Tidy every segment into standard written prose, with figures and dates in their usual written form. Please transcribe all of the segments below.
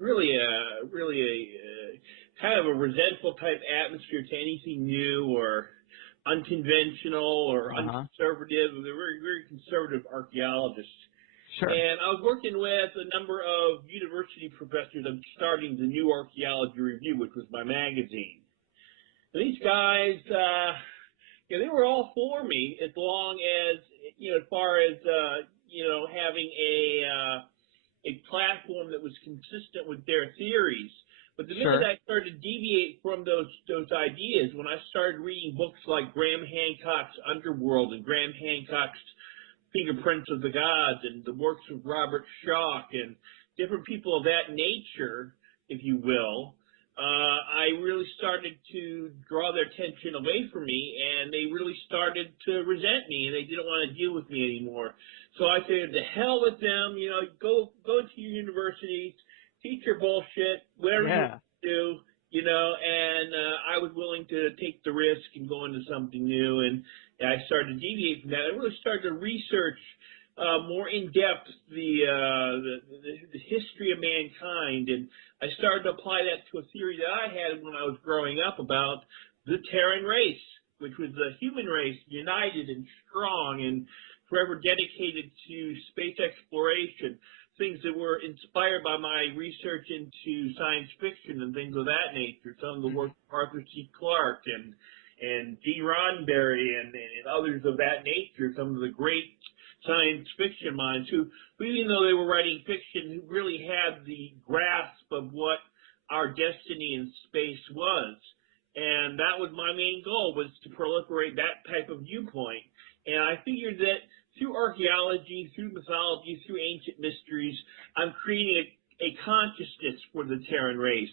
really a kind of a resentful type atmosphere to anything new or unconventional or unconservative. They're very, very conservative archaeologists. Sure. And I was working with a number of university professors of starting the New Archaeology Review, which was my magazine. And these guys, they were all for me as long as, as far as, having a platform that was consistent with their theories. But the minute I started to deviate from those ideas, when I started reading books like Graham Hancock's Underworld and Graham Hancock's Fingerprints of the Gods and the works of Robert Schoch and different people of that nature, if you will, I really started to draw their attention away from me, and they really started to resent me, and they didn't want to deal with me anymore. So I said, to hell with them, go to your universities, teach your bullshit, whatever you do, and I was willing to take the risk and go into something new, and I started to deviate from that. I really started to research more in depth the history of mankind, and I started to apply that to a theory that I had when I was growing up about the Terran race, which was the human race, united and strong and forever dedicated to space exploration, things that were inspired by my research into science fiction and things of that nature, some of the work of Arthur C. Clarke and G. Roddenberry and others of that nature, some of the great science fiction minds who, even though they were writing fiction, who really had the grasp of what our destiny in space was. And that was my main goal, was to proliferate that type of viewpoint. And I figured that through archaeology, through mythology, through ancient mysteries, I'm creating a consciousness for the Terran race,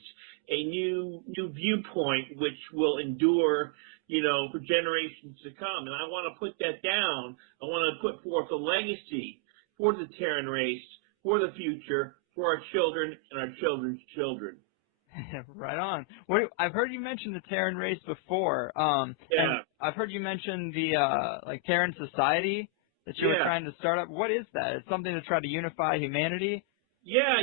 a new viewpoint which will endure, for generations to come. And I want to put that down. I want to put forth a legacy for the Terran race, for the future, for our children and our children's children. Right on. I've heard you mention the Terran race before. And I've heard you mention the Terran society that you were trying to start up. What is that? It's something to try to unify humanity? Yeah,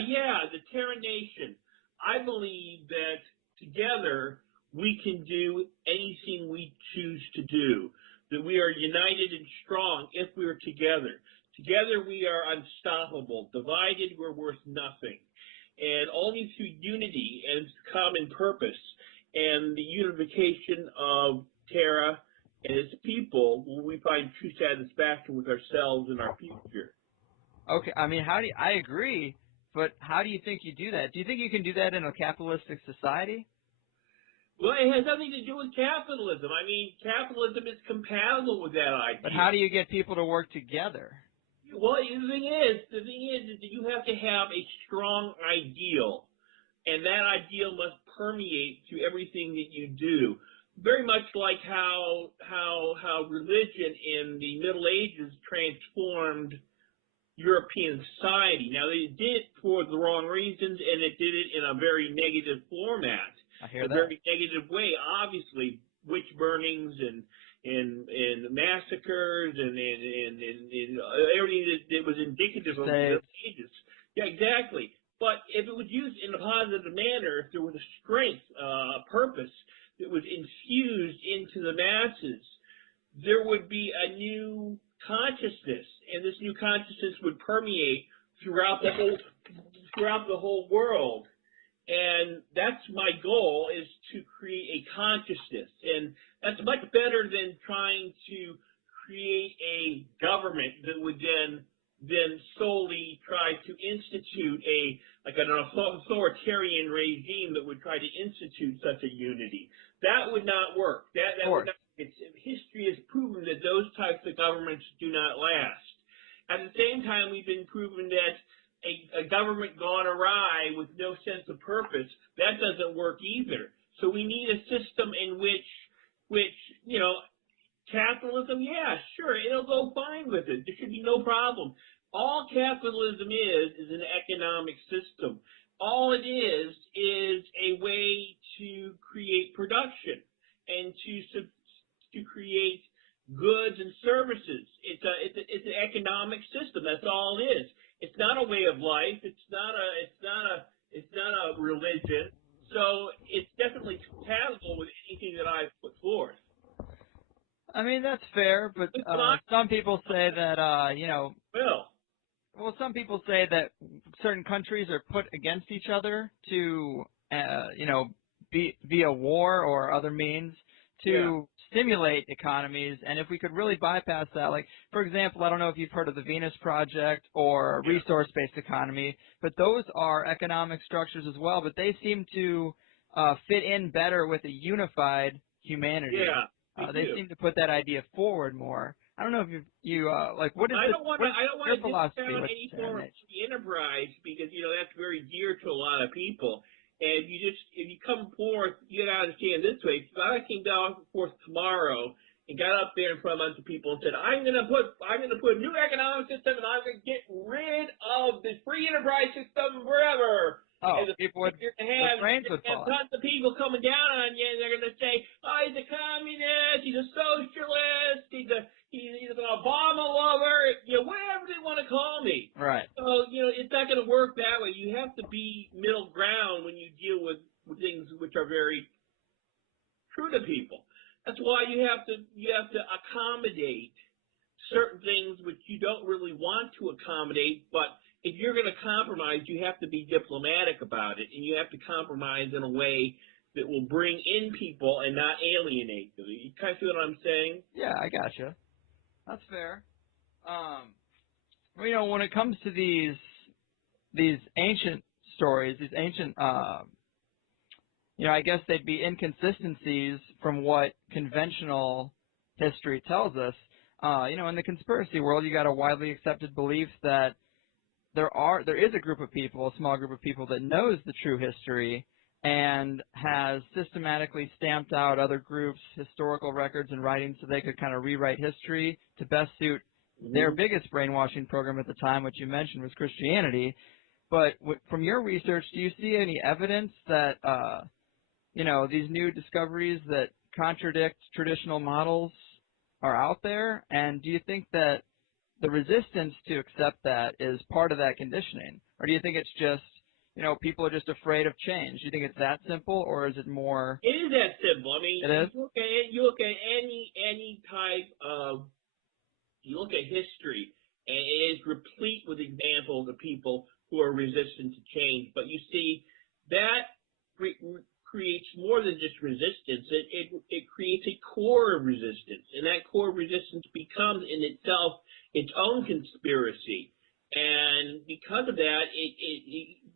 the Terran nation. I believe that together we can do anything we choose to do, that we are united and strong if we are together. Together we are unstoppable. Divided, we're worth nothing. And only through unity and common purpose and the unification of Terra and its people will we find true satisfaction with ourselves and our future. Okay, I mean, I agree, but how do you think you do that? Do you think you can do that in a capitalistic society? Well, it has nothing to do with capitalism. I mean, capitalism is compatible with that idea. But how do you get people to work together? Well, the thing is that you have to have a strong ideal, and that ideal must permeate through everything that you do. Very much like how religion in the Middle Ages transformed European society. Now, they did it for the wrong reasons, and it did it in a very negative format. I hear that. A very negative way, obviously, witch burnings and massacres and everything that was indicative of the Middle Ages. Yeah, exactly. But if it was used in a positive manner, if there was a strength, a purpose that was infused into the masses, there would be a new consciousness, and this new consciousness would permeate throughout the whole world. And that's my goal, is to create a consciousness. And that's much better than trying to create a government that would then solely try to institute an authoritarian regime that would try to institute such a unity. That would not work. That would not, history has proven that those types of governments do not last. At the same time, we've been proven that a government gone awry with no sense of purpose, that doesn't work either. So we need a system in which capitalism, yeah, sure, it'll go fine with it. There should be no problem. All capitalism is an economic system. All it is a way to create production and to create goods and services. It's an economic system. That's all it is. It's not a way of life. It's not It's not a religion. So it's definitely compatible with anything that I've put forth. I mean, that's fair, but some people say that, well, some people say that certain countries are put against each other to, via war or other means to stimulate economies. And if we could really bypass that, like, for example, I don't know if you've heard of the Venus Project or resource-based economy, but those are economic structures as well, but they seem to fit in better with a unified humanity. Yeah. They seem to put that idea forward more. I don't know if you like, what is I don't want to discount with any form of free enterprise because, that's very dear to a lot of people. And if you come forth, you got to understand this way. If I came down forth tomorrow and got up there in front of a bunch of people and said, I'm going to put a new economic system and I'm going to get rid of the free enterprise system forever. Oh, and people would, their brains would fall. Tons of people coming down on you, and they're going to say, "Oh, he's a communist, he's a socialist, he's an Obama lover," whatever they want to call me. Right. So it's not going to work that way. You have to be middle ground when you deal with things which are very true to people. That's why you have to accommodate certain things which you don't really want to accommodate, but if you're going to compromise, you have to be diplomatic about it, and you have to compromise in a way that will bring in people and not alienate them. You kind of see what I'm saying? Yeah, I gotcha. That's fair. When it comes to these ancient stories, these ancient, I guess they'd be inconsistencies from what conventional history tells us. In the conspiracy world, you got a widely accepted belief that there is a group of people, a small group of people that knows the true history and has systematically stamped out other groups' historical records and writings so they could kind of rewrite history to best suit their biggest brainwashing program at the time, which you mentioned was Christianity. But from your research, do you see any evidence that, these new discoveries that contradict traditional models are out there? And do you think that the resistance to accept that is part of that conditioning? Or do you think it's just, people are just afraid of change? Do you think it's that simple, or is it more? It is that simple. I mean, it is? You look at any type of, you look at history, and it is replete with examples of people who are resistant to change. But you see, that creates more than just resistance. It creates a core of resistance, and that core of resistance becomes in itself its own conspiracy. And because of that, it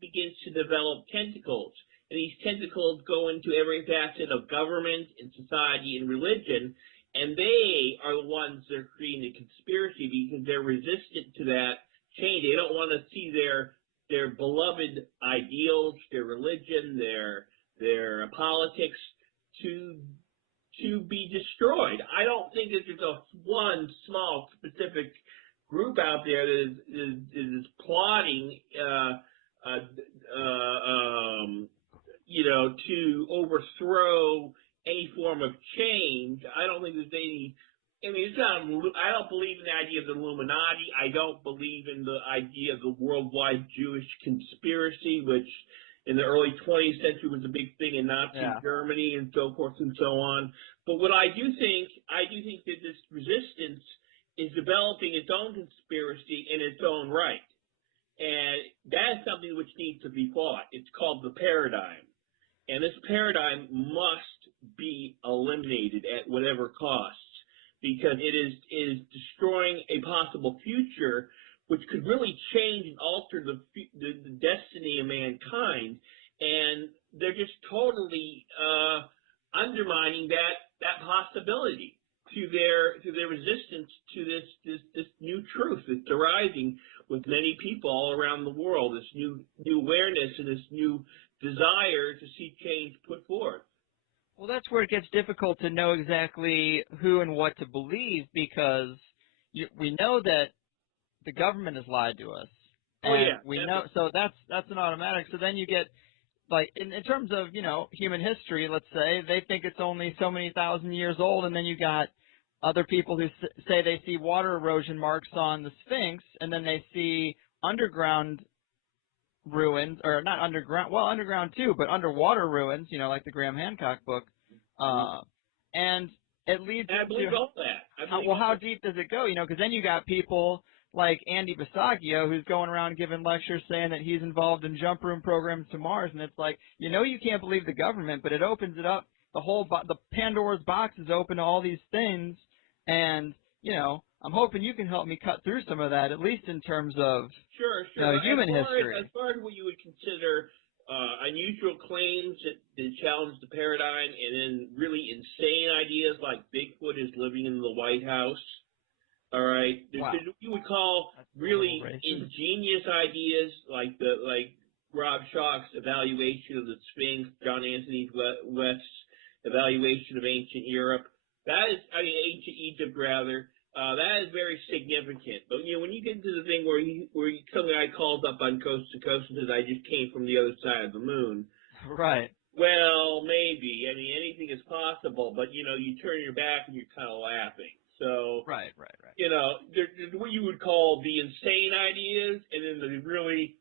begins to develop tentacles. And these tentacles go into every facet of government and society and religion, and they are the ones that are creating the conspiracy because they're resistant to that change. They don't want to see their beloved ideals, their religion, their politics to be destroyed. I don't think that there's one small specific group out there that is plotting, to overthrow any form of change. I don't think there's any. I mean, I don't believe in the idea of the Illuminati. I don't believe in the idea of the worldwide Jewish conspiracy, which in the early 20th century was a big thing in Nazi Germany and so forth and so on. But what I do think that this resistance is developing its own conspiracy in its own right. And that is something which needs to be fought. It's called the paradigm. And this paradigm must be eliminated at whatever cost, because it is destroying a possible future which could really change and alter the destiny of mankind. And they're just totally undermining that possibility through their resistance to this new truth that's arising with many people all around the world, this new awareness and this new desire to see change put forth. Well, that's where it gets difficult to know exactly who and what to believe, because we know that the government has lied to us. And we know, so that's an automatic. So then you get, like, in terms of, human history, let's say, they think it's only so many thousand years old, and then you got other people who say they see water erosion marks on the Sphinx, and then they see underground ruins, or not underground, well, underground too, but underwater ruins, you know, like the Graham Hancock book. And it leads and I believe all that. How deep does it go? You know, because then you got people like Andy Bisagio, who's going around giving lectures saying that he's involved in jump room programs to Mars, and it's like, you know, you can't believe the government, but it opens it up. The Pandora's box is open to all these things, and, you know, I'm hoping you can help me cut through some of that, at least in terms of sure. You know, human history. As far as what you would consider unusual claims that challenge the paradigm, and then really insane ideas like Bigfoot is living in the White House. All right, Wow. There's what you would call really ingenious ideas like Rob Schoch's evaluation of the Sphinx, John Anthony West's evaluation of ancient Europe. Ancient Egypt rather. That is very significant. But you know, when you get into the thing where some guy calls up on Coast to Coast and says, "I just came from the other side of the moon," right? Well, maybe. I mean, anything is possible. But you know, you turn your back and you're kind of laughing. So right. You know, there's what you would call the insane ideas, and then the really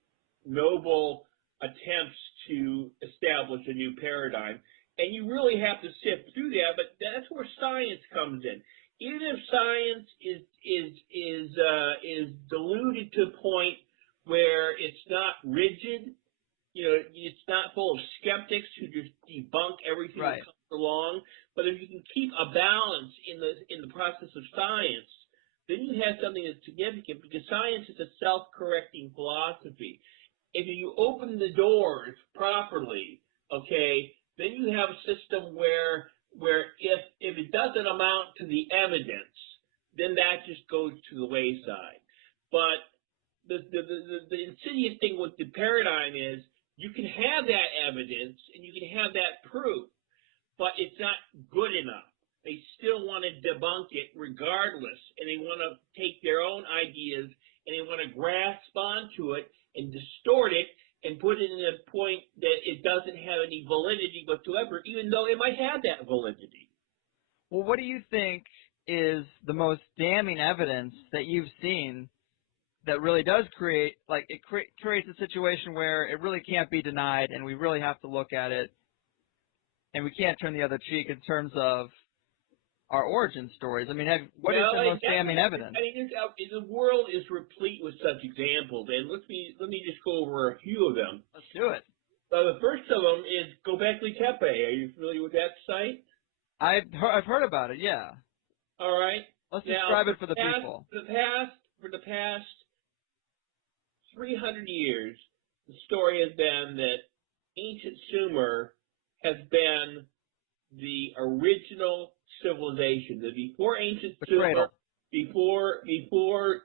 noble attempts to establish a new paradigm. And you really have to sift through that. But that's where science comes in. Even if science is diluted to a point where it's not rigid, you know, it's not full of skeptics who just debunk everything that comes along. But if you can keep a balance in the process of science, then you have something that's significant, because science is a self-correcting philosophy. If you open the doors properly, okay, then you have a system where if it doesn't amount to the evidence, then that just goes to the wayside. But the insidious thing with the paradigm is you can have that evidence and you can have that proof, but it's not good enough. They still want to debunk it regardless, and they want to take their own ideas and they want to grasp onto it and distort it and put it in a point that it doesn't have any validity whatsoever, even though it might have that validity. Well, what do you think is the most damning evidence that you've seen that really does create, like, it creates a situation where it really can't be denied and we really have to look at it and we can't turn the other cheek in terms of our origin stories? I mean, what is the most damning evidence? I mean, the world is replete with such examples, and let me just go over a few of them. Let's do it. The first of them is Göbekli Tepe. Are you familiar with that site? I've heard about it. Yeah. All right. Let's describe it for the people. For the past 300 years, the story has been that ancient Sumer has been the original civilization. That before ancient Sumer, before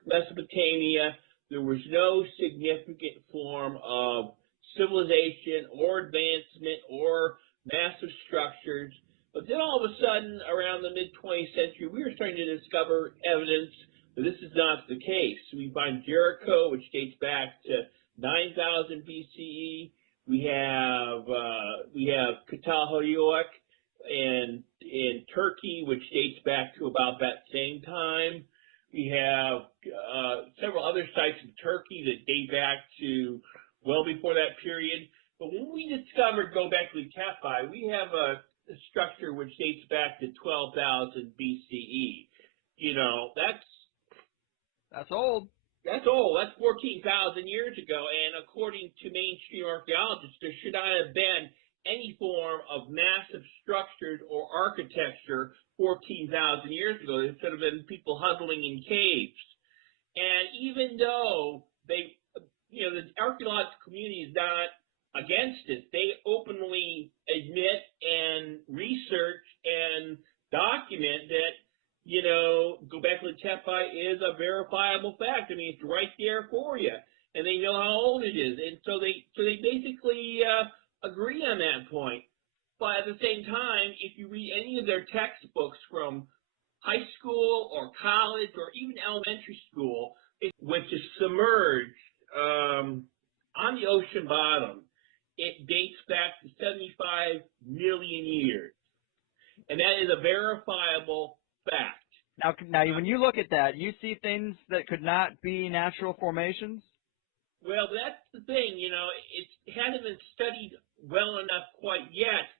Mesopotamia, there was no significant form of civilization or advancement or massive structures. But then all of a sudden, around the mid-20th century, we were starting to discover evidence that this is not the case. We find Jericho, which dates back to 9000 BCE. We have Catalhoyuk in Turkey, which dates back to about that same time. We have several other sites in Turkey that date back to well before that period. But when we discovered Göbekli Tepe, we have a structure which dates back to 12,000 BCE. You know, that's old. That's old. That's 14,000 years ago. And according to mainstream archaeologists, there should not have been any form of massive structures or architecture 14,000 years ago. There should have been people huddling in caves. And even though the archaeological community is not against it, they openly admit and research and document that, Göbekli Tepe is a verifiable fact. I mean, it's right there for you, and they know how old it is, and so they basically agree on that point. But at the same time, if you read any of their textbooks from high school or college or even elementary school, which is submerged on the ocean bottom, it dates back to 75 million years, and that is a verifiable fact. Now, when you look at that, you see things that could not be natural formations? Well, that's the thing, it hasn't been studied well enough quite yet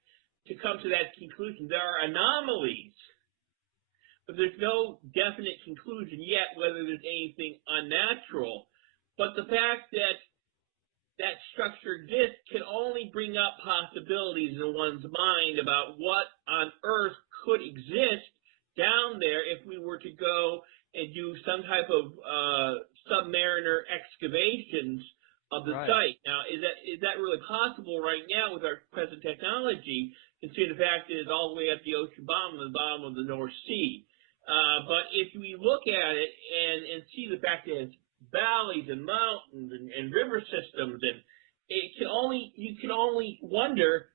to come to that conclusion. There are anomalies, but there's no definite conclusion yet whether there's anything unnatural. But the fact that that structure exists can only bring up possibilities in one's mind about what on Earth could exist down there if we were to go and do some type of submariner excavations of the site. Now, is that really possible right now with our present technology, considering the fact that it's all the way at the ocean bottom, the bottom of the North Sea? But if we look at it and see the fact that it's valleys and mountains and river systems, and you can only wonder,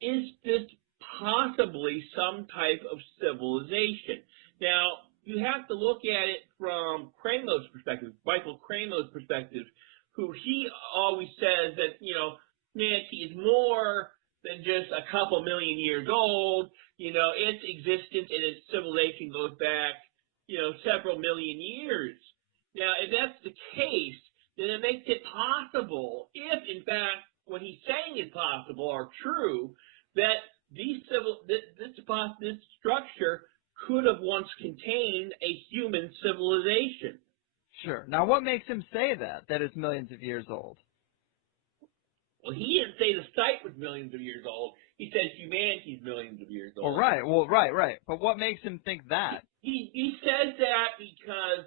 is this possibly some type of civilization? Now, you have to look at it from Kramer's perspective, Michael Kramer's perspective, who he always says that, humanity is more than just a couple million years old. Its existence and its civilization goes back, several million years. Now, if that's the case, then it makes it possible, if in fact what he's saying is possible or true, that this structure could have once contained a human civilization. Sure. Now, what makes him say that it's millions of years old? Well, he didn't say the site was millions of years old. He says humanity's millions of years old. Right. But what makes him think that? He says that because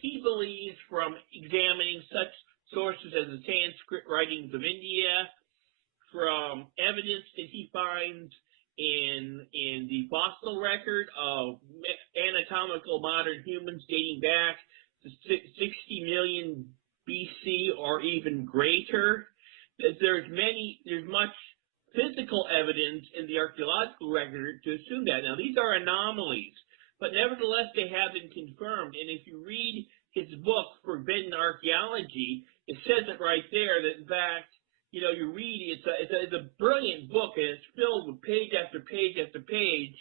he believes, from examining such sources as the Sanskrit writings of India, from evidence that he finds in the fossil record of anatomical modern humans dating back to 60 million BC or even greater, that there's much physical evidence in the archaeological record to assume that. Now, these are anomalies, but nevertheless, they have been confirmed. And if you read his book, Forbidden Archaeology, it says it right there that, in fact, you read it's a brilliant book, and it's filled with page after page after page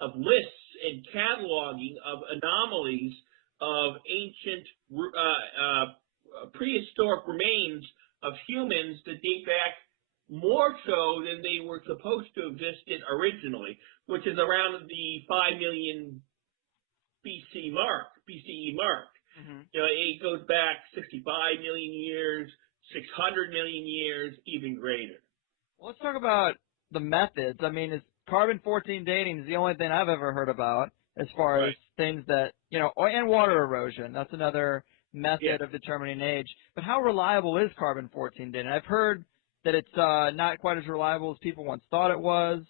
of lists and cataloging of anomalies of ancient prehistoric remains of humans that date back more so than they were supposed to have existed originally, which is around the 5 million BCE mark. Mm-hmm. It goes back 65 million years, 600 million years, even greater. Well, let's talk about the methods. I mean, carbon-14 dating is the only thing I've ever heard about as far as things that, and water erosion. That's another method of determining age. But how reliable is carbon-14 dating? I've heard that it's not quite as reliable as people once thought it was.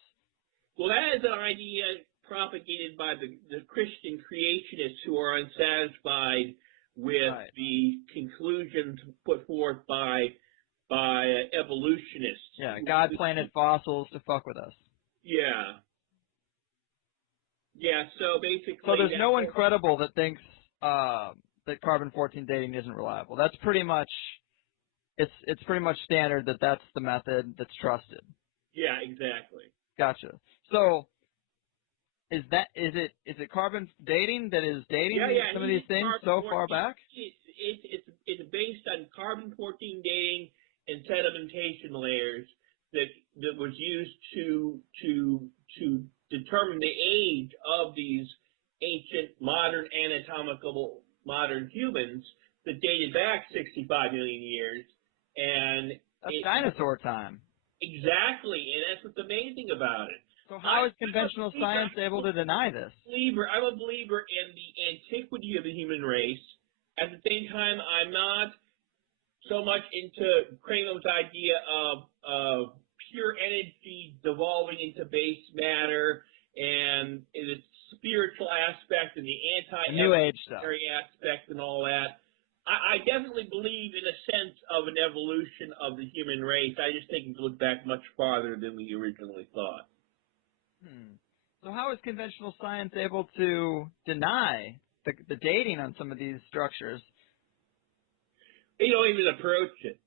Well, that is an idea propagated by the Christian creationists who are unsatisfied with the conclusions put forth by evolutionists. Yeah, God planted fossils to fuck with us. Yeah. Yeah, so basically... So there's no one credible that thinks that carbon-14 dating isn't reliable. That's pretty much... It's pretty much standard that that's the method that's trusted. Yeah, exactly. Gotcha. So... Is it carbon dating that is dating some of these things so far back? It's based on carbon-14 dating and sedimentation layers that was used to determine the age of these ancient anatomical modern humans that dated back 65 million years. And that's dinosaur time. Exactly, and that's what's amazing about it. So how is conventional science able to deny this? I'm a believer in the antiquity of the human race. At the same time, I'm not so much into Kramer's idea of pure energy devolving into base matter and the spiritual aspect and the New Age stuff aspect and all that. I definitely believe in a sense of an evolution of the human race. I just think it goes back much farther than we originally thought. So how is conventional science able to deny the dating on some of these structures? They don't even approach it.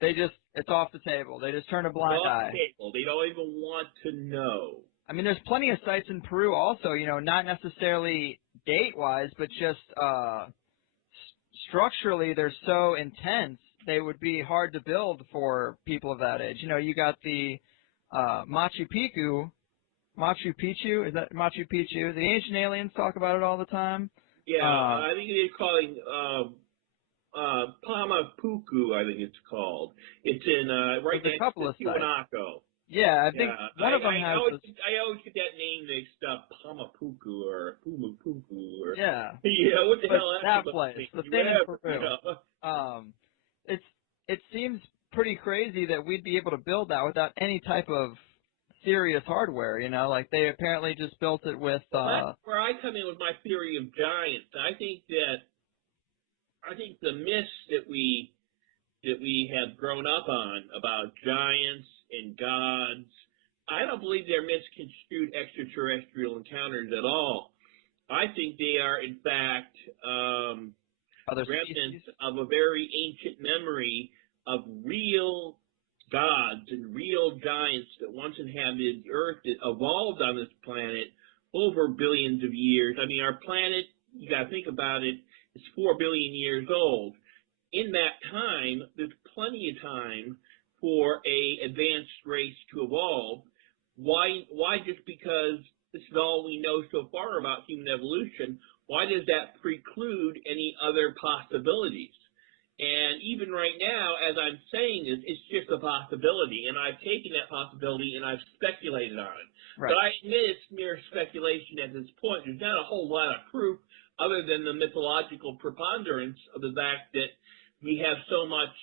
It's off the table. They just turn a blind eye. Off the table. They don't even want to know. I mean, there's plenty of sites in Peru also, not necessarily date-wise, but just structurally they're so intense they would be hard to build for people of that age. You know, you got the Machu Picchu, is that Machu Picchu? The ancient aliens talk about it all the time. Yeah, I think they're calling Pamapuku, I think it's called. It's in right next to Tiwanaku. Yeah, I think one of them has. I always get that name mixed up, Pamapuku or Pumapuku or what the hell? That place, the thing in Peru. You know? It seems pretty crazy that we'd be able to build that without any type of serious hardware. You know, like they apparently just built it with. That's where I come in with my theory of giants. I think the myths that we have grown up on about giants and gods, I don't believe they're misconstrued extraterrestrial encounters at all. I think they are, in fact, remnants of a very ancient memory of real gods and real giants that once inhabited the Earth, that evolved on this planet over billions of years. I mean, our planet, you got to think about it, is 4 billion years old. In that time, there's plenty of time for a advanced race to evolve. Why just because this is all we know so far about human evolution, why does that preclude any other possibilities? And even right now, as I'm saying this, it's just a possibility, and I've taken that possibility and I've speculated on it. Right. But I admit it's mere speculation at this point. There's not a whole lot of proof other than the mythological preponderance of the fact that we have so much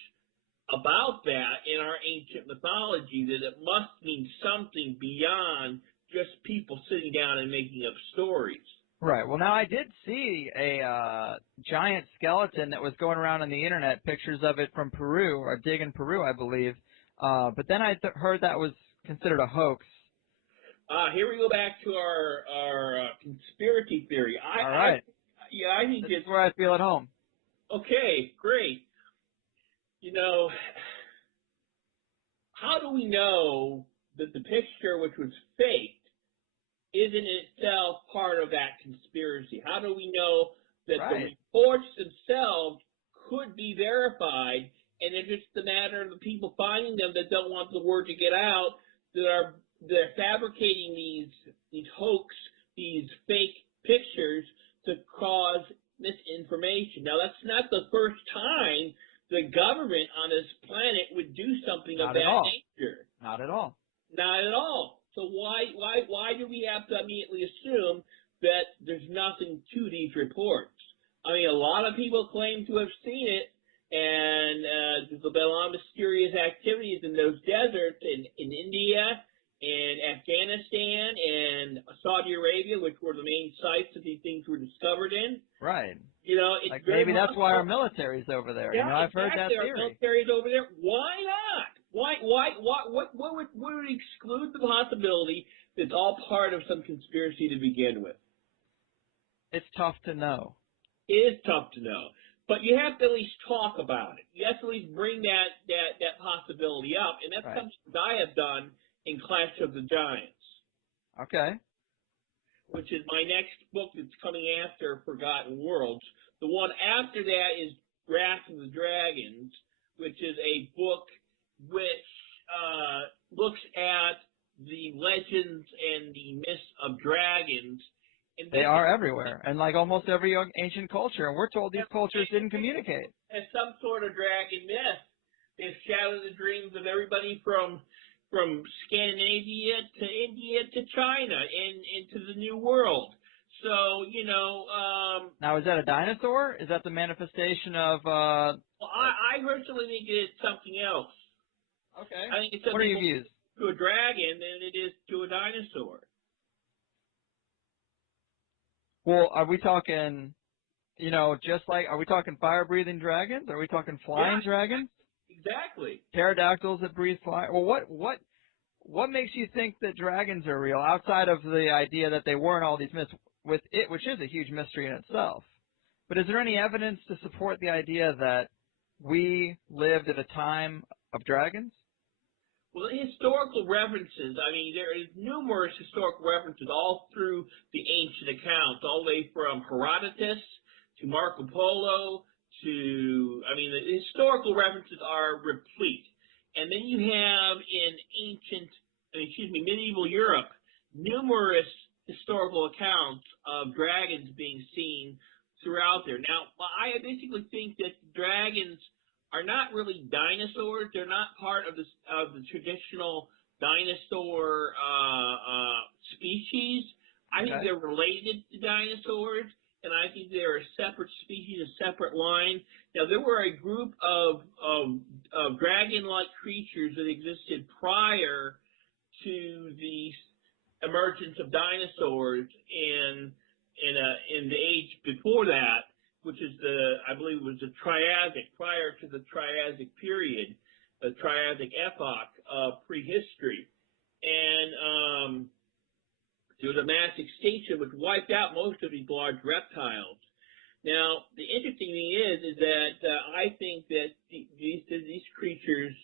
about that in our ancient mythology that it must mean something beyond just people sitting down and making up stories. Right. Well, now I did see a giant skeleton that was going around on the internet, pictures of it from Peru, or a dig in Peru, I believe. But then I heard that was considered a hoax. Here we go back to our conspiracy theory. All right. I think it's where I feel at home. Okay, great. You know, how do we know that the picture, which was faked, isn't in itself part of that conspiracy? How do we know that the reports themselves could be verified, and it's just a matter of the people finding them that don't want the word to get out, they're fabricating these hoax, these fake pictures to cause misinformation. Now, that's not the first time the government on this planet would do something of that nature. Not at all. Not at all. So why do we have to immediately assume that there's nothing to these reports? I mean, a lot of people claim to have seen it, and there's been a lot of mysterious activities in those deserts in India and Afghanistan and Saudi Arabia, which were the main sites that these things were discovered in. Right. You know, it's like maybe that's why our military's over there. Yeah, you know, I've heard that theory. Our military's over there. Why not? What would exclude the possibility that it's all part of some conspiracy to begin with? It's tough to know. It is tough to know. But you have to at least talk about it. You have to at least bring that possibility up. And that's something that I have done in Clash of the Giants. Okay. Which is my next book that's coming after Forgotten Worlds. The one after that is Wrath of the Dragons, which is a book which looks at the legends and the myths of dragons. And they are everywhere, and like almost every ancient culture. And we're told these cultures didn't communicate. As some sort of dragon myth. They've shadowed the dreams of everybody from Scandinavia to India to China and into the New World. So, you know... now, is that a dinosaur? Is that the manifestation of... Well, I personally think it's something else. Okay. I think it's what are your views? To a dragon than it is to a dinosaur. Well, are we talking, you know, just like, are we talking fire-breathing dragons? Are we talking flying dragons? Exactly. Pterodactyls that breathe fire? Well, what makes you think that dragons are real, outside of the idea that they weren't all these myths, with it, which is a huge mystery in itself? But is there any evidence to support the idea that we lived at a time of dragons? Well, the historical references, I mean, there is numerous historical references all through the ancient accounts, all the way from Herodotus to Marco Polo to, I mean, the historical references are replete. And then you have in medieval Europe, numerous historical accounts of dragons being seen throughout there. Now, I basically think that dragons are not really dinosaurs. They're not part of the traditional dinosaur species. I think they're related to dinosaurs, and I think they're a separate species, a separate line. Now, there were a group of dragon-like creatures that existed prior to the emergence of dinosaurs in the age before that, which is I believe was the Triassic, prior to the Triassic period, the Triassic epoch of prehistory. And there was a mass extinction which wiped out most of these large reptiles. Now, the interesting thing is that I think that these creatures,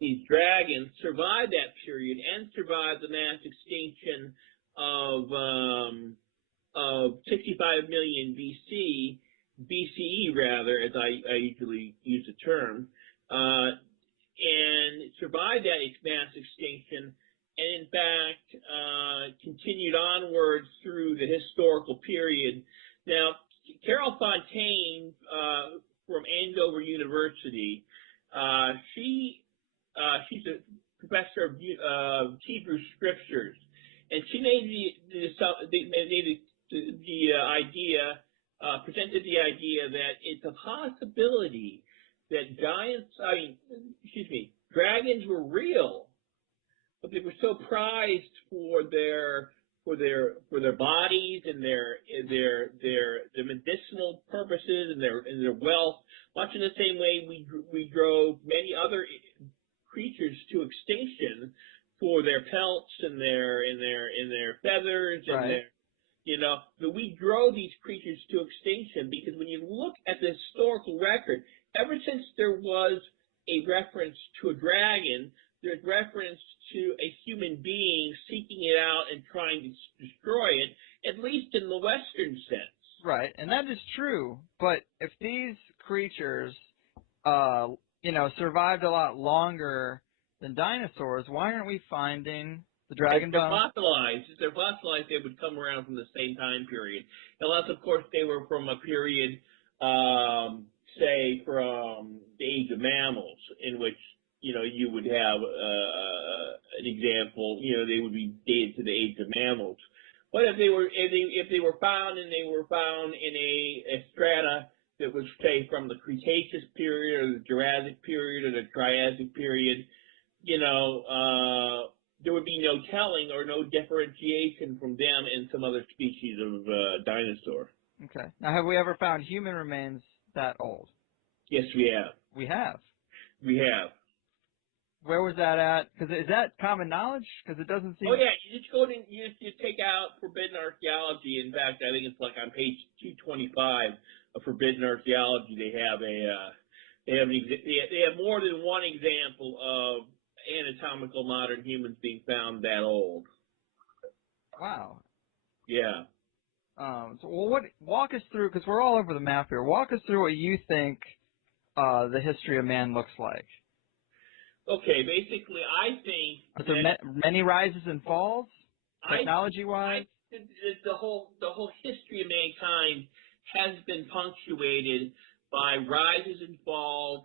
these dragons, survived that period and survived the mass extinction of 65 million BCE rather, as I usually use the term, and survived that mass extinction, and in fact continued onwards through the historical period. Now, Carol Fontaine from Andover University, she's a professor of Hebrew scriptures, and she made presented the idea that it's a possibility that dragons were real, but they were so prized for their bodies and their medicinal purposes and their wealth, much in the same way we drove many other creatures to extinction for their pelts and their feathers and their, but we drove these creatures to extinction because when you look at the historical record, ever since there was a reference to a dragon, there's reference to a human being seeking it out and trying to destroy it, at least in the Western sense. Right, and that is true. But if these creatures, survived a lot longer than dinosaurs, why aren't we finding the dragon bones? If they're fossilized, they would come around from the same time period. Unless, of course, they were from a period, say, from the age of mammals, in which you would have an example. They would be dated to the age of mammals. But if they were found in a strata that would say from the Cretaceous period or the Jurassic period or the Triassic period, there would be no telling or no differentiation from them and some other species of dinosaur. Okay. Now, have we ever found human remains that old? Yes, we have. We have. We have. Where was that at? Because is that common knowledge? Because it doesn't seem. Oh yeah, you just go in. You take out forbidden archaeology. In fact, I think it's like on page 225 of forbidden archaeology. They have more than one example of anatomical modern humans being found that old. Wow. Yeah. Walk us through, because we're all over the map here. Walk us through what you think the history of man looks like. Okay, basically, I think are there many rises and falls, technology-wise? The whole history of mankind has been punctuated by rises and falls,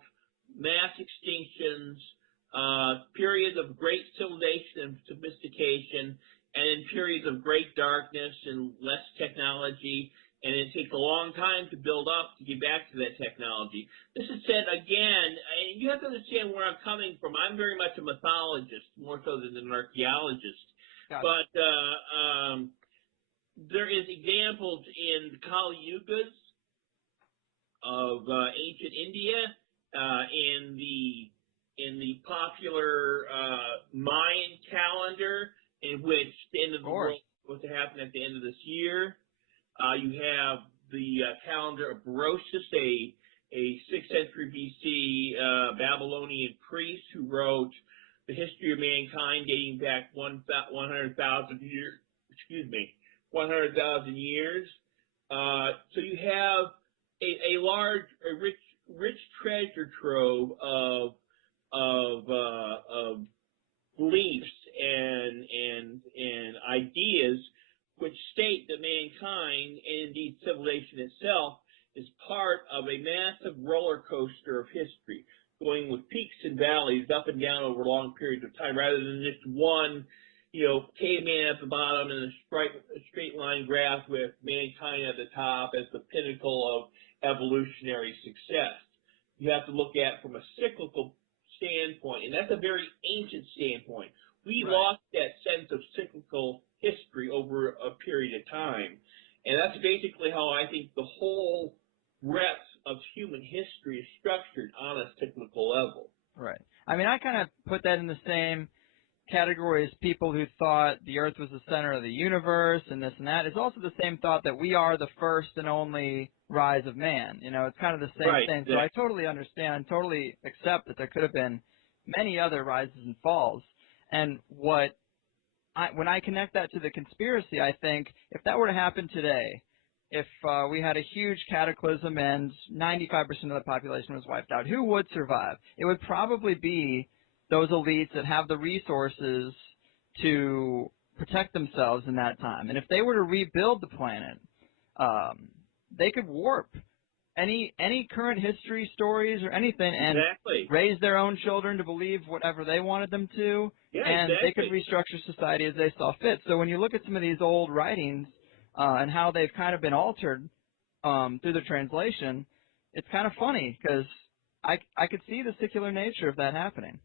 mass extinctions, periods of great civilization and sophistication, and in periods of great darkness and less technology, and it takes a long time to build up to get back to that technology. This is said again, and you have to understand where I'm coming from. I'm very much a mythologist, more so than an archaeologist. Gotcha. But there is examples in the Kali Yugas of ancient India, in the popular Mayan calendar, in which the end of the world was to happen at the end of this year. You have the calendar of Berosus, a 6th century BC Babylonian priest who wrote the history of mankind dating back 100,000 years. 100,000 years. So you have a rich treasure trove of beliefs and ideas which state that mankind, and indeed civilization itself, is part of a massive roller coaster of history, going with peaks and valleys up and down over long periods of time, rather than just one, caveman at the bottom and a straight line graph with mankind at the top as the pinnacle of evolutionary success. You have to look at from a cyclical standpoint, and that's a very ancient standpoint. We lost that sense of cyclical history over a period of time, and that's basically how I think the whole breadth of human history is structured on a cyclical level. Right. I mean, I kind of put that in the same category as people who thought the Earth was the center of the universe and this and that. It's also the same thought that we are the first and only rise of man. It's kind of the same thing. So I totally understand, totally accept that there could have been many other rises and falls. And when I connect that to the conspiracy, I think if that were to happen today, if we had a huge cataclysm and 95% of the population was wiped out, who would survive? It would probably be those elites that have the resources to protect themselves in that time. And if they were to rebuild the planet, they could warp any current history stories or anything and raise their own children to believe whatever they wanted them to, and they could restructure society as they saw fit. So when you look at some of these old writings and how they've kind of been altered through the translation, it's kind of funny because I could see the secular nature of that happening.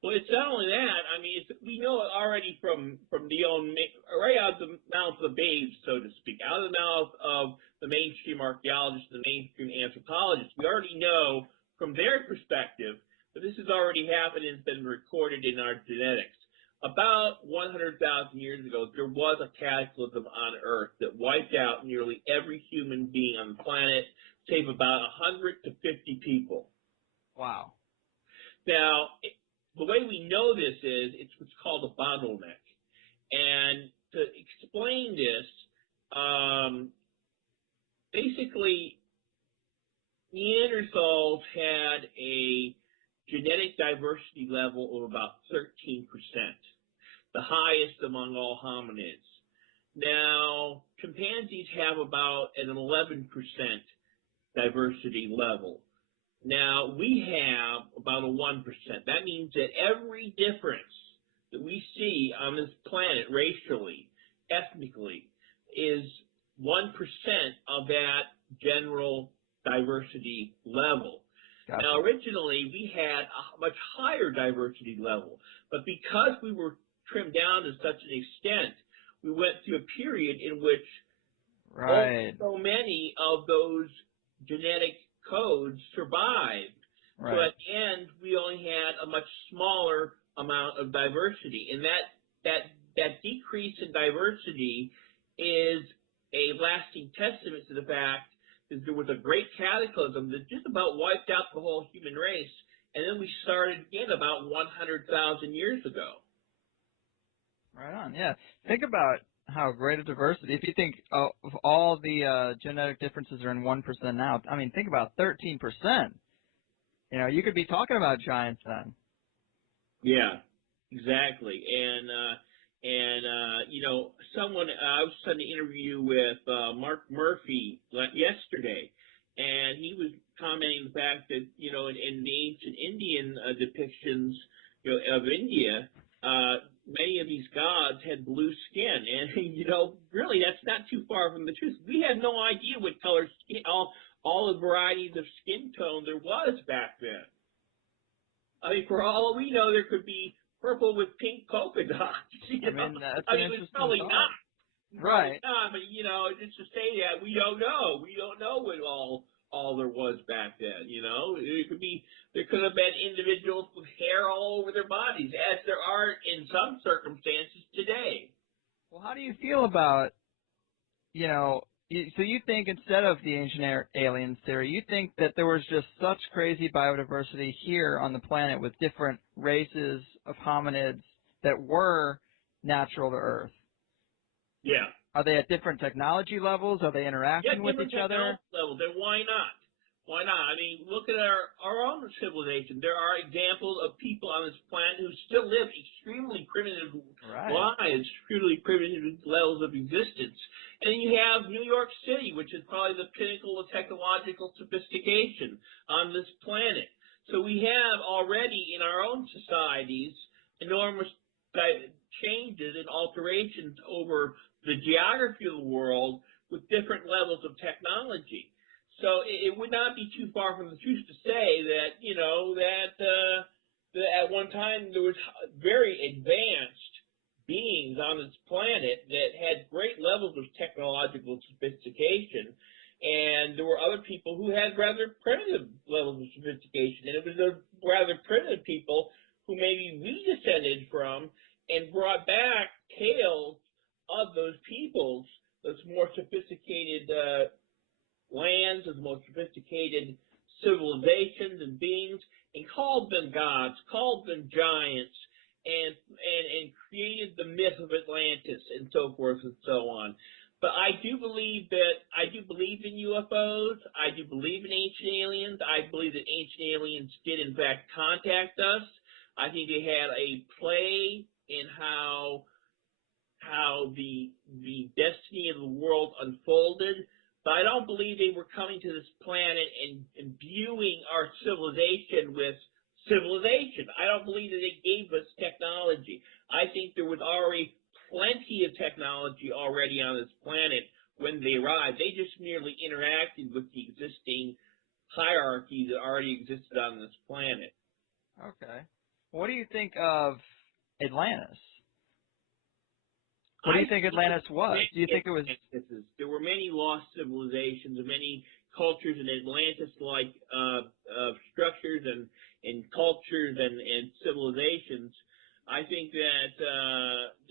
Well, it's not only that. I mean, we know it already from right out of the mouth of the babes, so to speak, out of the mouth of the mainstream archaeologists, the mainstream anthropologists. We already know from their perspective that this has already happened and has been recorded in our genetics. About 100,000 years ago, there was a cataclysm on Earth that wiped out nearly every human being on the planet, save about 100 to 50 people. Wow. Now, the way we know this is it's what's called a bottleneck. And to explain this, basically, Neanderthals had a genetic diversity level of about 13%, the highest among all hominids. Now, chimpanzees have about an 11% diversity level. Now, we have about a 1%. That means that every difference that we see on this planet racially, ethnically, is 1% of that general diversity level. Gotcha. Now, originally, we had a much higher diversity level, but because we were trimmed down to such an extent, we went through a period in which so many of those genetic codes survived. So at the end, we only had a much smaller amount of diversity, and that decrease in diversity is a lasting testament to the fact that there was a great cataclysm that just about wiped out the whole human race, and then we started again about 100,000 years ago. Right on, yeah. Think about how great a diversity. If you think of all the genetic differences are in 1% now, I mean, think about 13%. You could be talking about giants then. Yeah, exactly. And I was on an interview with Mark Murphy yesterday, and he was commenting the fact that, in the ancient Indian depictions of India, many of these gods had blue skin, and really that's not too far from the truth. We had no idea what color skin, all the varieties of skin tone there was back then. I mean, for all we know, there could be purple with pink polka dots. That's it's probably thought. not. Right. Not, but just to say that we don't know. We don't know what all there was back then. There could have been individuals with hair all over their bodies, as there are in some circumstances today. Well, how do you feel about, so you think instead of the ancient aliens theory, you think that there was just such crazy biodiversity here on the planet with different races of hominids that were natural to Earth? Yeah, Are they at different technology levels? Are they interacting with each other? Different technology levels. Then why not? Why not? I mean, look at our own civilization. There are examples of people on this planet who still live extremely primitive lives, extremely primitive levels of existence. And then you have New York City, which is probably the pinnacle of technological sophistication on this planet. So we have already in our own societies enormous changes and alterations over the geography of the world with different levels of technology. So it would not be too far from the truth to say that, that at one time there was very advanced beings on this planet that had great levels of technological sophistication, and there were other people who had rather primitive levels of sophistication, and it was those rather primitive people who maybe we descended from and brought back tales of those peoples, those more sophisticated lands, those more sophisticated civilizations and beings, and called them gods, called them giants, and created the myth of Atlantis and so forth and so on. But I do believe in UFOs. I do believe in ancient aliens. I believe that ancient aliens did in fact contact us. I think they had a play in how the destiny of the world unfolded. But I don't believe they were coming to this planet and imbuing our civilization with civilization. I don't believe that they gave us technology. I think there was already plenty of technology already on this planet when they arrived. They just merely interacted with the existing hierarchy that already existed on this planet. Okay. What do you think of Atlantis? What do you think Atlantis was? Do you think it was? There were many lost civilizations and many cultures in Atlantis-like structures and cultures and civilizations. I think that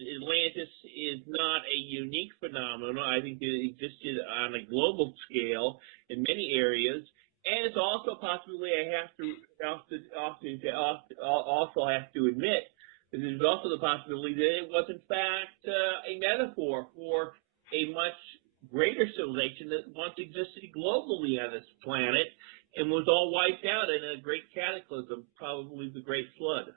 Atlantis is not a unique phenomenon. I think it existed on a global scale in many areas, and it's also a possibility I also have to admit. There's also the possibility that it was, in fact, a metaphor for a much greater civilization that once existed globally on this planet and was all wiped out in a great cataclysm, probably the Great Flood.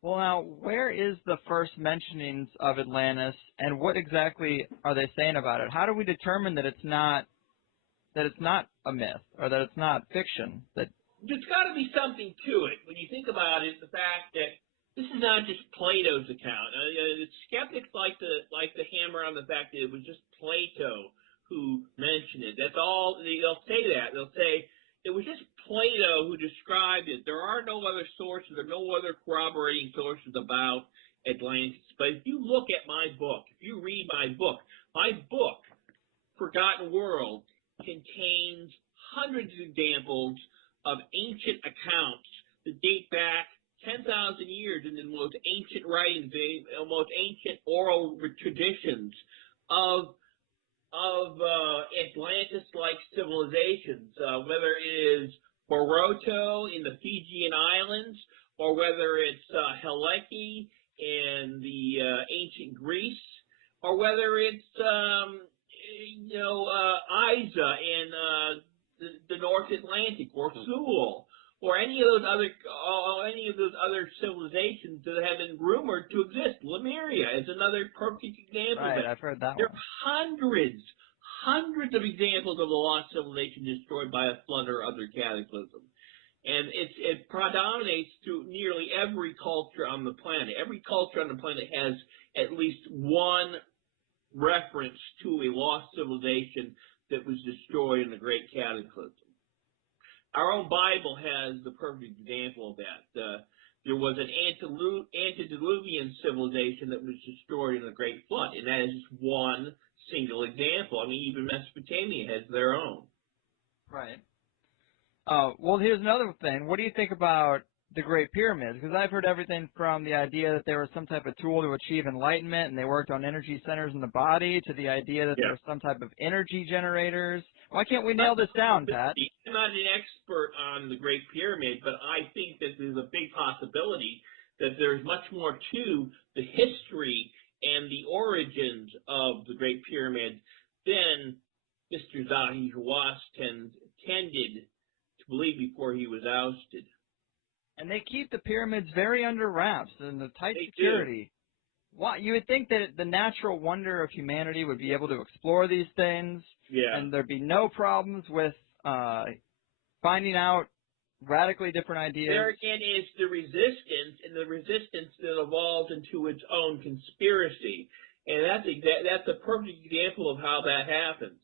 Well, now, where is the first mentionings of Atlantis, and what exactly are they saying about it? How do we determine that it's not a myth or that it's not fiction? There's got to be something to it. When you think about it, the fact that this is not just Plato's account. Skeptics like to hammer on the fact that it was just Plato who mentioned it. That's all. They'll say that. They'll say it was just Plato who described it. There are no other sources. There are no other corroborating sources about Atlantis. But if you look at my book, if you read my book, Forgotten World, contains hundreds of examples of ancient accounts that date back 10,000 years in the most ancient writings, the most ancient oral traditions of Atlantis-like civilizations, whether it is Boroto in the Fijian Islands, or whether it's Helike in the ancient Greece, or whether it's Isa in the North Atlantic, or Sewell, or any of those other civilizations that have been rumored to exist. Lemuria is another perfect example. Right, I've heard that there one. There are hundreds of examples of a lost civilization destroyed by a flood or other cataclysm. And it predominates through nearly every culture on the planet. Every culture on the planet has at least one reference to a lost civilization that was destroyed in the Great Cataclysm. Our own Bible has the perfect example of that. There was an antediluvian civilization that was destroyed in the Great Flood, and that is just one single example. I mean, even Mesopotamia has their own. Right. Well, here's another thing. What do you think about the Great Pyramids? Because I've heard everything from the idea that there was some type of tool to achieve enlightenment and they worked on energy centers in the body, to the idea that there was some type of energy generators. Why can't we nail this down, Pat? I'm not an expert on the Great Pyramid, but I think that there's a big possibility that there's much more to the history and the origins of the Great Pyramid than Mr. Zahi Hawass tended to believe before he was ousted. And they keep the pyramids very under wraps and the tight They security. do. Why, you would think that the natural wonder of humanity would be able to explore these things, and there'd be no problems with finding out radically different ideas. There again is the resistance, and the resistance that evolves into its own conspiracy, and that's a perfect example of how that happens.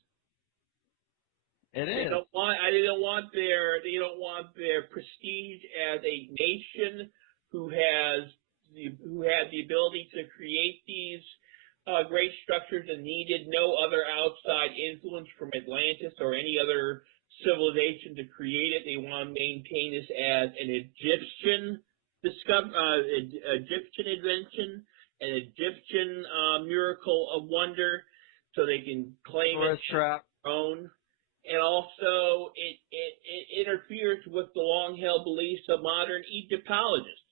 It is. They don't want their prestige as a nation who had the ability to create these great structures and needed no other outside influence from Atlantis or any other civilization to create it. They want to maintain this as an Egyptian invention, an Egyptian miracle of wonder, so they can claim it as their own. And also, it interferes with the long-held beliefs of modern Egyptologists.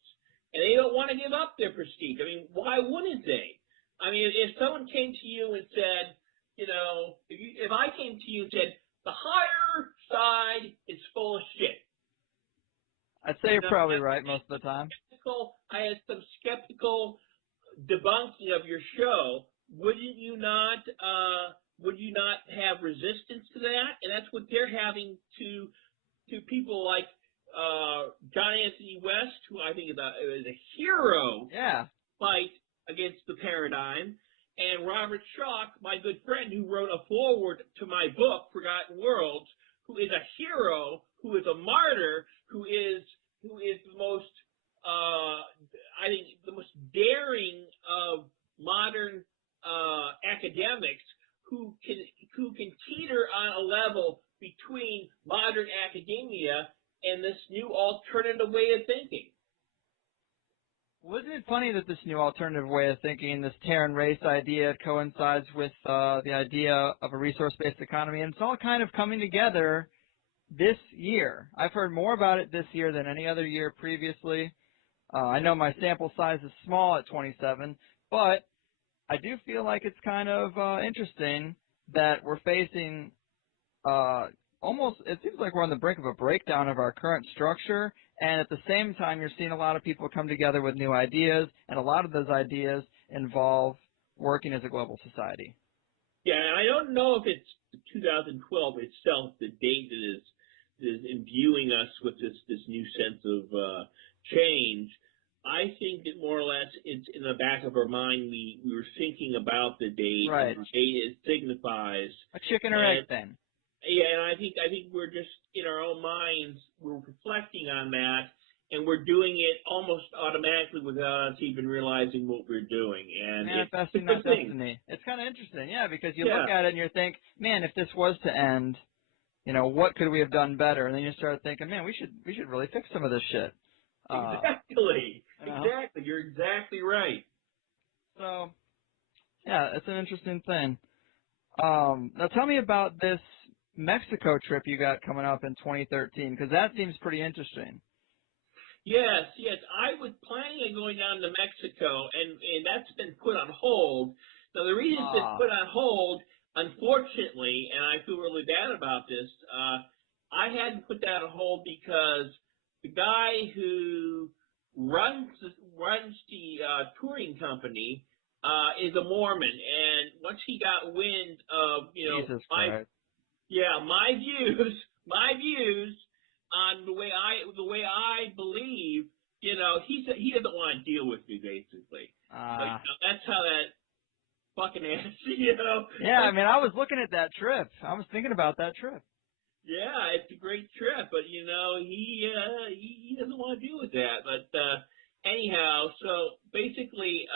And they don't want to give up their prestige. I mean, why wouldn't they? I mean, if someone came to you and said, if I came to you and said, the higher side is full of shit. I'd say you're probably right most of the time. I had some skeptical debunking of your show. Would you not have resistance to that? And that's what they're having to people like John Anthony West, who I think is a hero, fight against the paradigm, and Robert Schoch, my good friend, who wrote a foreword to my book, Forgotten Worlds, who is a hero, who is a martyr, who is the most, I think, the most daring of modern academics, who can teeter on a level between modern academia and this new alternative way of thinking. Wasn't it funny that this new alternative way of thinking, this Terran race idea, coincides with the idea of a resource-based economy, and it's all kind of coming together this year. I've heard more about it this year than any other year previously. I know my sample size is small at 27, but I do feel like it's kind of interesting that we're facing it seems like we're on the brink of a breakdown of our current structure, and at the same time you're seeing a lot of people come together with new ideas, and a lot of those ideas involve working as a global society. Yeah, and I don't know if it's 2012 itself, the date that is imbuing us with this new sense of change. I think that more or less it's in the back of our mind. We were thinking about the date, right. And the date it signifies a chicken or egg thing. Yeah, and I think we're just in our own minds, we're reflecting on that, and we're doing it almost automatically without us even realizing what we're doing. And manifesting that destiny. It's kind of interesting, because you look at it and you think, man, if this was to end, what could we have done better? And then you start thinking, man, we should really fix some of this shit. Exactly. Exactly. You're exactly right. So, it's an interesting thing. Now tell me about this Mexico trip you got coming up in 2013, because that seems pretty interesting. Yes. I was planning on going down to Mexico, and that's been put on hold. Now, the reason it's been put on hold, unfortunately, and I feel really bad about this, I hadn't put that on hold because the guy who runs the touring company is a Mormon, and once he got wind of my views on the way I believe, he doesn't want to deal with me basically. But, that's how that fucking ass, Yeah, I mean, I was looking at that trip. I was thinking about that trip. Yeah, it's a great trip, but he doesn't want to deal with that. But anyhow, so basically,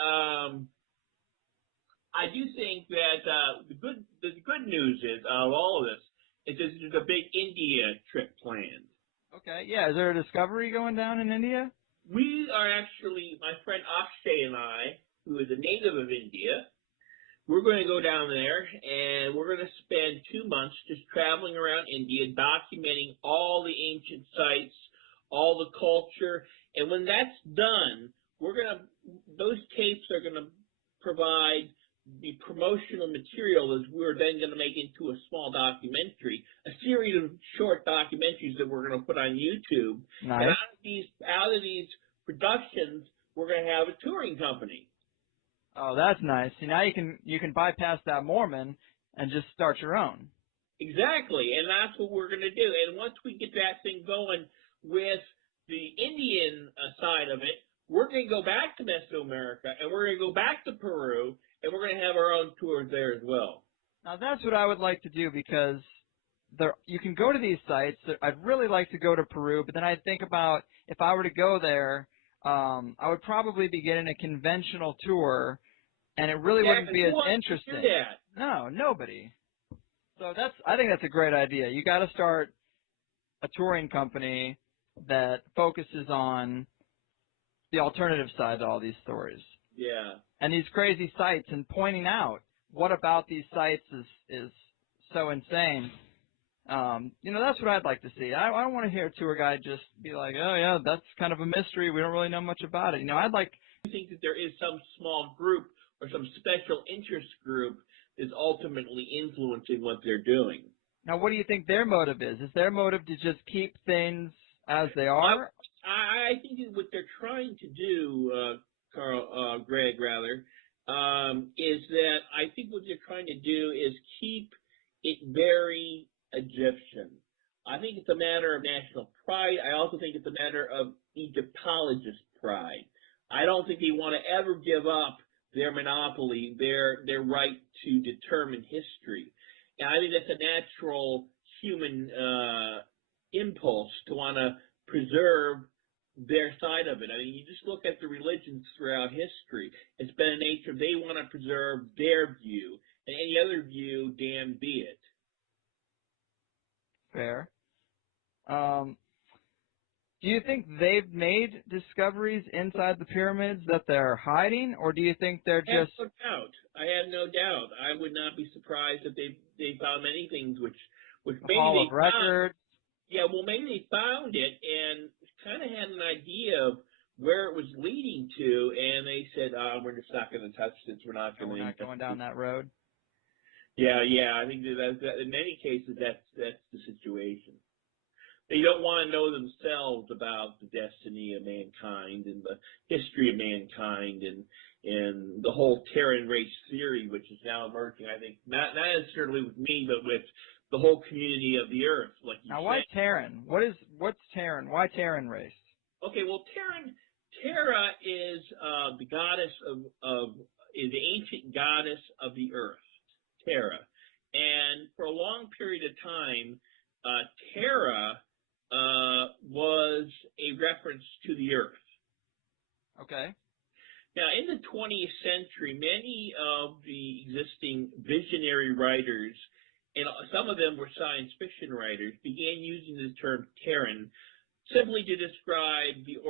I do think that the good news is of all of this is there's a big India trip planned. Okay, yeah. Is there a discovery going down in India? We are actually, my friend Akshay and I, who is a native of India, we're going to go down there and we're going to spend 2 months just traveling around India, documenting all the ancient sites, all the culture, and when that's done, those tapes are going to provide provide the promotional material that we're then going to make into a small documentary, a series of short documentaries that we're going to put on YouTube. Nice. And out of these productions, we're going to have a touring company. Oh, that's nice. See, now you can bypass that Mormon and just start your own. Exactly, and that's what we're going to do. And once we get that thing going with the Indian side of it, we're going to go back to Mesoamerica, and we're going to go back to Peru, and we're going to have our own tours there as well. Now, that's what I would like to do, because you can go to these sites. I'd really like to go to Peru, but then I think about if I were to go there, I would probably be getting a conventional tour, and it really wouldn't be as interesting. Do that? No, nobody. So I think that's a great idea. You got to start a touring company that focuses on the alternative side to all these stories. Yeah. And these crazy sites, and pointing out what about these sites is so insane. That's what I'd like to see. I don't want to hear a tour guide just be like, oh yeah, that's kind of a mystery. We don't really know much about it. I think that there is some small group or some special interest group is ultimately influencing what they're doing. Now, what do you think their motive is? Is their motive to just keep things as they are? I think that what they're trying to do, Greg, is that I think what they're trying to do is keep it very Egyptian. I think it's a matter of national pride. I also think it's a matter of Egyptologist pride. I don't think they want to ever give up their monopoly, their right to determine history. And I think that's a natural human impulse to want to preserve their side of it. I mean, you just look at the religions throughout history. It's been a nature, they want to preserve their view, and any other view, damn be it. Fair. Do you think they've made discoveries inside the pyramids that they're hiding, or do you think they're just... I have no doubt. I would not be surprised if they found many things which maybe Hall they of Records. Yeah, well, maybe they found it and kind of had an idea of where it was leading to, and they said, we're just not going to touch this. We're not going down that road. Yeah. I think that in many cases that's the situation. They don't want to know themselves about the destiny of mankind and the history of mankind and the whole Terran race theory, which is now emerging, I think, not necessarily with me, but with the whole community of the Earth. Like you now, said. why Terran? What's Terran? Why Terran race? Okay, well, Terra is the goddess is the ancient goddess of the Earth, Terra, and for a long period of time, Terra was a reference to the Earth. Okay. Now, in the 20th century, many of the existing visionary writers, and some of them were science fiction writers, began using the term Terran simply to describe it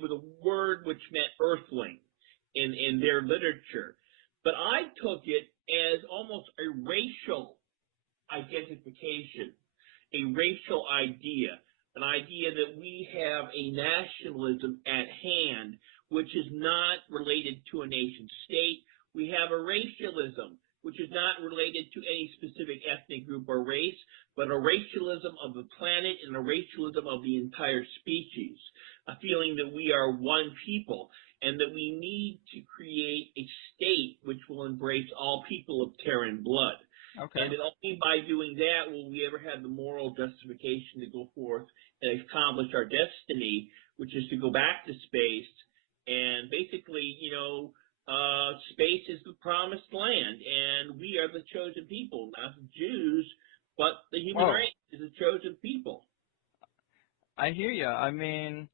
was a word which meant earthling in their literature. But I took it as almost a racial identification, a racial idea, an idea that we have a nationalism at hand which is not related to a nation state. We have a racialism which is not related to any specific ethnic group or race, but a racialism of the planet and a racialism of the entire species, a feeling that we are one people and that we need to create a state which will embrace all people of Terran blood. Okay. And only by doing that will we ever have the moral justification to go forth and accomplish our destiny, which is to go back to space. And basically, space is the promised land, and we are the chosen people, not the Jews, but the human race is the chosen people. I hear you. I mean,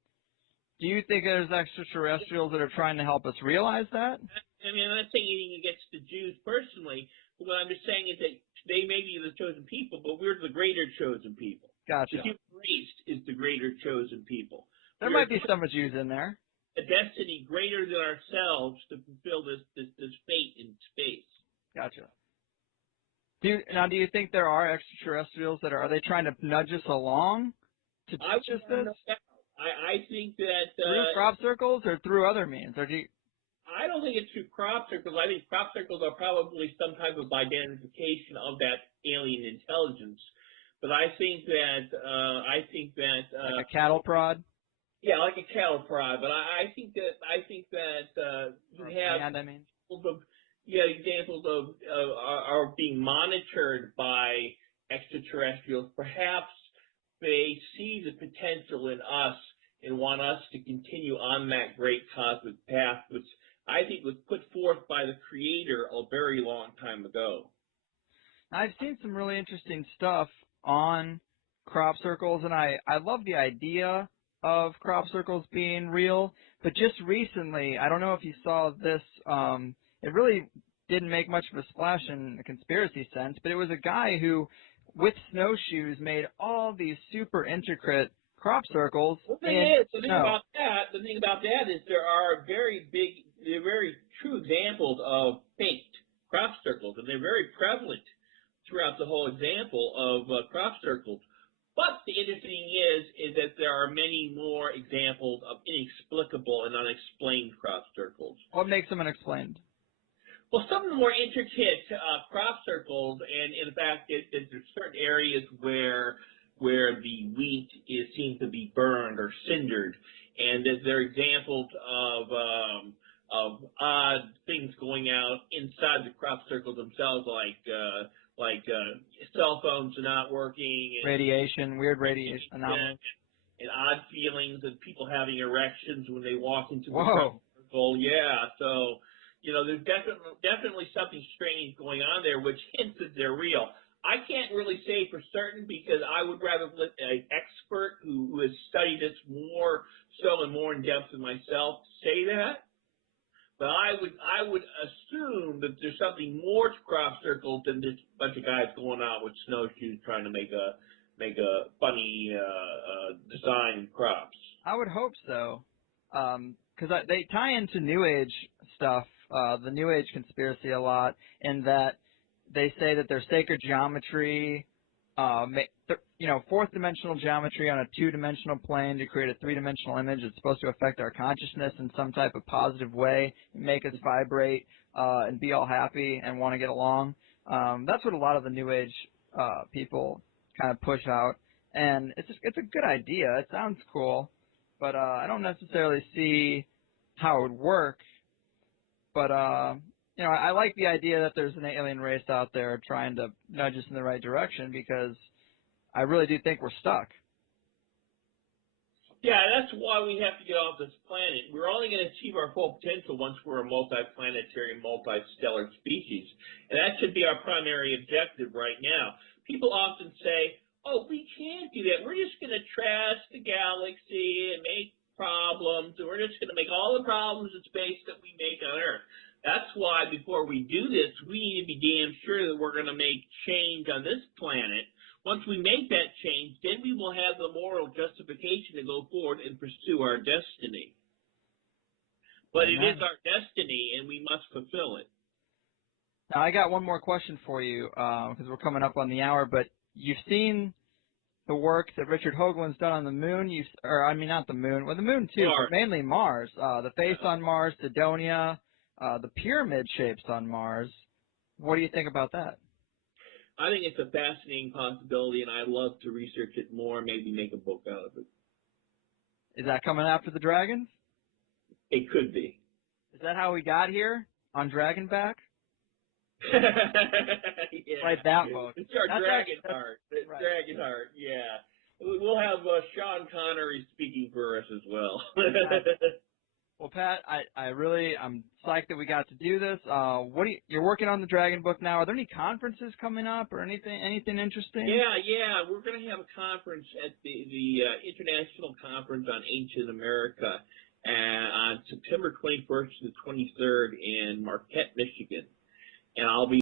do you think there's extraterrestrials that are trying to help us realize that? I mean, I'm not saying anything against the Jews personally. What I'm just saying is that they may be the chosen people, but we're the greater chosen people. Gotcha. The human race is the greater chosen people. There might be some Jews in there. A destiny greater than ourselves to fulfill this fate in space. Gotcha. Do you think there are extraterrestrials that are they trying to nudge us along to teach us this? I think that through crop circles or through other means, or do you... I don't think it's through crop circles. I think crop circles are probably some type of identification of that alien intelligence. But I think that like a cattle prod. Yeah, like a cattle prod. But I think that you have examples of are being monitored by extraterrestrials. Perhaps they see the potential in us and want us to continue on that great cosmic path, which I think was put forth by the Creator a very long time ago. I've seen some really interesting stuff on crop circles, and I love the idea of crop circles being real, but just recently, I don't know if you saw this, it really didn't make much of a splash in the conspiracy sense, but it was a guy who, with snowshoes, made all these super intricate crop circles. The thing about that is there are very true examples of faked crop circles, and they're very prevalent throughout the whole example of crop circles. But the interesting thing is that there are many more examples of inexplicable and unexplained crop circles. What makes them unexplained? Well, some of the more intricate crop circles, and in fact, there's certain areas where the wheat seems to be burned or cindered, and there are examples of odd things going out inside the crop circles themselves, like cell phones are not working, and weird radiation anomalies, and odd feelings, and people having erections when they walk into the crop circle. Yeah, so there's definitely something strange going on there, which hints that they're real. I can't really say for certain because I would rather let an expert who has studied this more in depth than myself say that. But I would assume that there's something more to crop circles than just a bunch of guys going out with snowshoes trying to make a funny design in crops. I would hope so, because they tie into New Age stuff, the New Age conspiracy a lot, in that they say that there's sacred geometry, fourth dimensional geometry on a two-dimensional plane to create a three-dimensional image. It's supposed to affect our consciousness in some type of positive way, make us vibrate and be all happy and want to get along. That's what a lot of the New Age people kind of push out, and it's a good idea. It sounds cool, but I don't necessarily see how it would work. But I like the idea that there's an alien race out there trying to nudge us in the right direction, because I really do think we're stuck. Yeah, that's why we have to get off this planet. We're only going to achieve our full potential once we're a multiplanetary, multistellar species. And that should be our primary objective right now. People often say, oh, we can't do that. We're just going to trash the galaxy and make problems, and we're just going to make all the problems in space that we make on Earth. That's why before we do this, we need to be damn sure that we're going to make change on this planet. Once we make that change, then we will have the moral justification to go forward and pursue our destiny. But it is our destiny, and we must fulfill it. Now, I got one more question for you, because we're coming up on the hour, but you've seen the work that Richard Hoagland's done on the moon, not the moon, well, the moon too, Mars. But mainly Mars. The face on Mars, Sidonia, the pyramid shapes on Mars. What do you think about that? I think it's a fascinating possibility, and I'd love to research it more, maybe make a book out of it. Is that coming after the dragons? It could be. Is that how we got here? On Dragonback? Yeah. Write that book. It's our Dragonheart. Right. Dragonheart, yeah. We'll have Sean Connery speaking for us as well. Well, Pat, I'm psyched that we got to do this. You're working on the Dragon book now. Are there any conferences coming up or anything interesting? Yeah. We're going to have a conference at the International Conference on Ancient America on September 21st to the 23rd in Marquette, Michigan. And I'll be